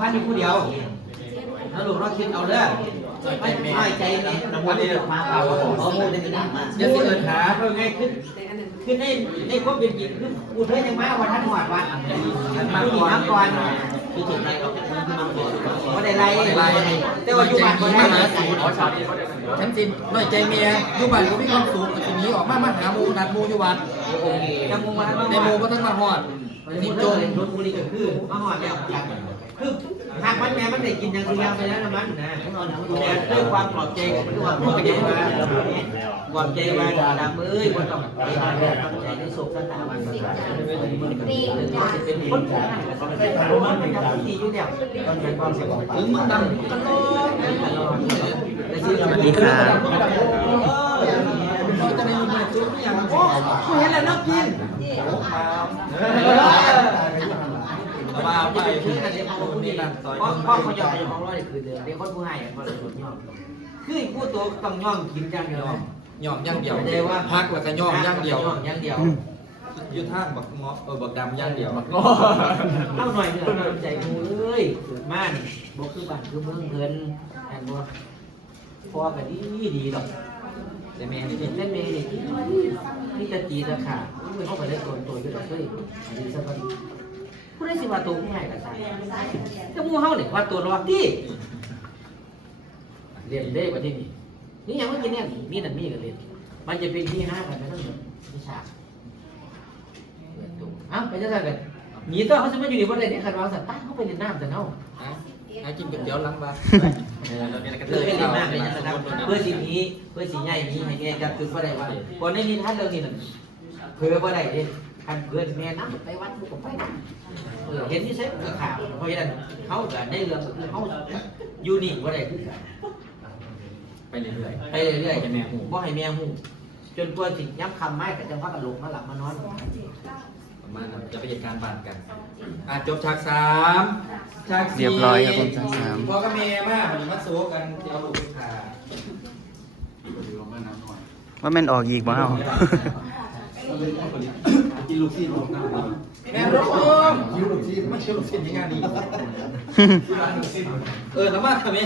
พันอยู่ผู้เดียวแล้วลูกเราคิดเอาเด้อไม่ไม่ใจเนี่ยน้ำมันนี่มาเอาเอาโมเดลต่างมาเดี๋ยวสิเอิญหาเพื่อไงขึ้นขึ้นในในความเป็นจริงคืออุทัยยังมาวันทันหอดวันมาก่อนก่อนคือถึงไรก็ไม่ได้ไรแต่ว่าอยู่บ้านคนได้ฉันสิน้อยใจเมียอยู่บ้านก็มีความสุขแต่ทีนี้ออกมามาหาหมูนัดหมูอยู่วัดโอเคแต่มูมาในหมูก็ต้องมาฮอดนี่นี่โจจนนรถบุรีก็คือมาหอดแล้วคือ หากมันแม่มันได้กินอย่างสุริยาไปแล้วนะมันนะแต่ด้วยความปลอบใจกับด้วยความปลอบใจมาปลอบใจมาดำเอ้ยบ่าต้องไปหาแม่ทำใจในโศกสันตามันเป็นคนมันเป็นการที่อยู่เนี่ยมันเป็นความสงบถึงมันดังตลอดสวัสดีครับเราจะได้ยินเสียงจุ๊บอย่างโอ้กูเห็นแล้วนักกิน ว่าไปไปคือออันเขาพูดนี่นะเพราะเพราะเขายอมเขาร้อยคือเดือนเด็กคนผู้ให้เขาเลยยอมคือผู้โตต้องยอมกินจังเดียวย่อมย่างเดียวเดียวว่าพักแล้วก็ย่อมย่างเดียวย่างเดียวยู่ทางบักงาะเออบักดำย่างเดียวบักงอเล่าหน่อยเนื้อใจมูเอ้ยเกิดม่านบอกคือบ้านคือเมืองเงินแอนบอกพอกันดีดีหรอกแต่แม่นี่เป็นแม่นี่ที่จะตีราคาไม่เข้าไปได้ตัวตัวด้วยหรอกเฮ้ยดีสักคน ผู้ได้สิว่าตัวง่ายกับใช่แต่มูเฮาเนี่ยว่าตัวรอดที่เรียนได้กว่าที่นี่นี่ยังไม่กินเนี่ยมีนั่นมีกันเรียนมันจะเป็นที่ห้ากันไม่ต้องวิชาอ้าวไปจะได้กันหนีตัวเขาจะมาอยู่ในวันใดเนี่ยขันวางสัตว์ใต้เขาไปเล่นน้ำแต่เน่าหากินก๋วยเตี๋ยวล้างบ้านเพื่อไปเล่นน้ำเลยจะทำเพื่อสิ่งนี้เพื่อสิ่งใหญ่นี้ให้แง่จับคือว่าใดว่าก่อนในนิทานเรื่องนี้นั่นเพื่อว่าใดเนี่ย คันเพื่อนแม่น้ำไปวัดบุกไปน้ำเออเห็นที่เซ็ตข่าวเพราะฉะนั้นเขาจะได้เรื่องคือเขาอยู่นี่ว่าใดคือไปเรื่อยไปเรื่อยๆแม่หูบ่ให้แม่หูจนกว่าสิ่งย้ำคำไม้กับจังหวะกันลงมาหลับมานอนๆประมาณนั้นจะไปเหตุการณ์บ้านกันอะจบฉากสามฉากสี่เรียบร้อยครับผมฉากสามพ่อกับแม่มากมันมาสู้กันที่เอาลูกไปผ่าว่าแม่นออกอีกบ่เลูกชิ้นลูกน้ำแม่ลูกอมกินลูกชิ้นไม่ใช่ลูกชิ้นยังไงนี่เออน้ำมันค่ะแม่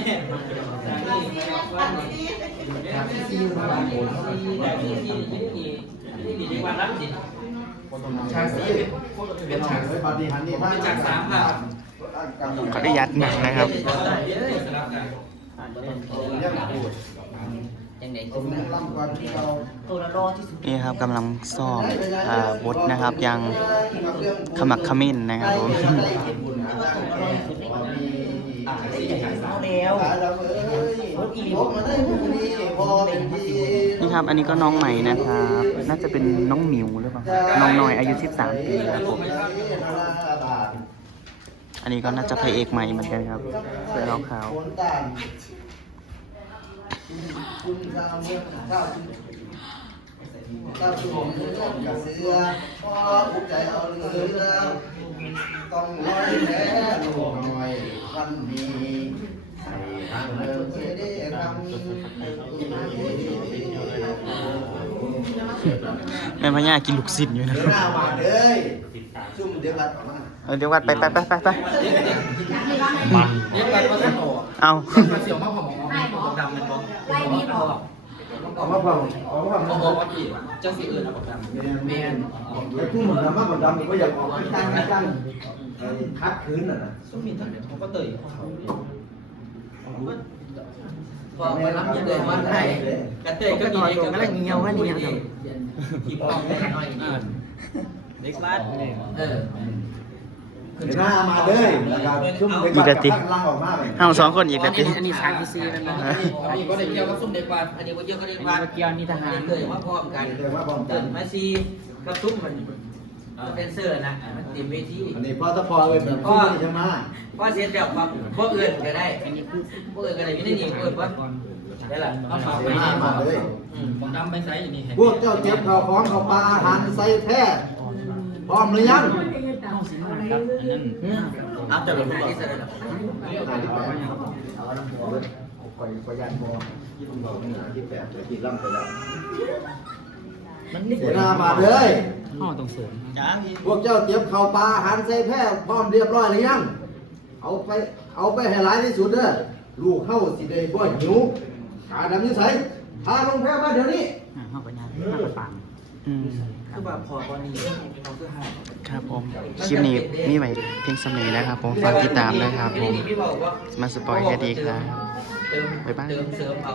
ฉากสี่เป็นฉากเป็นปฏิหารนี่มากฉากสามค่ะขอได้ยัดหนักนะครับ ยังไงผมลำก่อนที่เราตัวละรอที่สุดนี่ครับกำลังซ้อมอ่าบทนะครับยังขมักเขม้นนะครับผมแล้วนี่ครับ อันนี้ก็น้องใหม่นะครับ น่าจะเป็นน้องหมิวหรือเปล่า น้องน้อยอายุ 13 ปีครับผม อันนี้ก็น่าจะพระเอกใหม่เหมือนกันครับเสื้อขาว คุณสามเมืองข้าวข้าวชุ่มเนื้อกับเสือพออุกใจเอาเรือต้องลอยแพ้ลูกหน่อยวันนี้ให้ทางเดินเสด็จทำๆแม่พญากินลูกศิษย์อยู่นะเดี๋ยวหน้ามาเลยซุ่มเดี๋ยวรัดออกมาเออเดี๋ยววัดไปไปไปไปไปเรียกกันว่าท่านโอ้เอามาเสี่ยวมากของหมอดำเป็นบ อไล่มีบอกออกมาเปล่าออกมาเขาเปบอล่ากว่าพี่จังสีอื่นนะบอกดำแมนไอ้ผู้หนุ่มดำมากกว่าดำก็อยากออกตั้งตั้งคัดคืนน่ะนะซุ้มมีแต่เขาก็เตยเขาพอมารับยังไงวันไหนกระเตยก็มีเด็กกำลังเงียวว่าเงียวขี่ป้องได้หน่อยเด็กบ้านเออ เดี๋ยวหน้ามาเลยนะครับซุ่มเด็กบัตรกับล่างออกมาเลยเอาสองคนอีกแล้วติอันนี้ฉากที่ซีนั่นนะอันนี้ก็ได้เกี่ยวกับซุ้มเด็กวัดอันนี้ว่าเยอะก็เรียกว่าเกี่ยวนี่ทหารเกิดว่าพร้อมกันเดี๋ยวว่าพร้อมกัเกินดมาซีกับซุ้มมันเป็นเสื้อนะมันเต็มเวทีอันนี้พอถ้าพอเลยแบบซุ่มนี่จะมาก็เสียแบบว่าพวกอื่นก็ได้อันนี้คือพวกอื่นก็ได้อยู่ในนี้เปิดว่าได้ละเอาฝากเดี๋ไปยวหน้ามาเลยผมดำไปใช้นี่พวกเจ้าเจ็บข่าวของข่าวปลาอาหารใส่แท้พร้อมหรือยัง เอาจะเป็นผู้ที่แสดงคอยคอยยันบอยี่สิบสองยี่สิบแปดยี่สิบล่ำไปแล้วเดี๋ยวหน้ามาเลยห้อตรงเสริมจ้าพวกเจ้าเจ็บข่าวปลาอาหารใส่แท้พร้อมเรียบร้อยหรือยังพเอาไปเอาไปให้หลายที่สุดเด้อลูกเข้าสิได้บ่หิวขาดำอยิ่ใส่พาลงแพร่มาเดี๋ยวนี้อ่าเข้าไปงานเข้าไปฟัง อืมคือแบบพอตอนนี้เราคือหาครับผมคลิปนี้มีไว้เพียงสมัยนะครับ ผมฝากติดตามด้วยครับผมมาสปอยแค่ดีครับ เติมบ๊ายบาย เติมเสริมเอา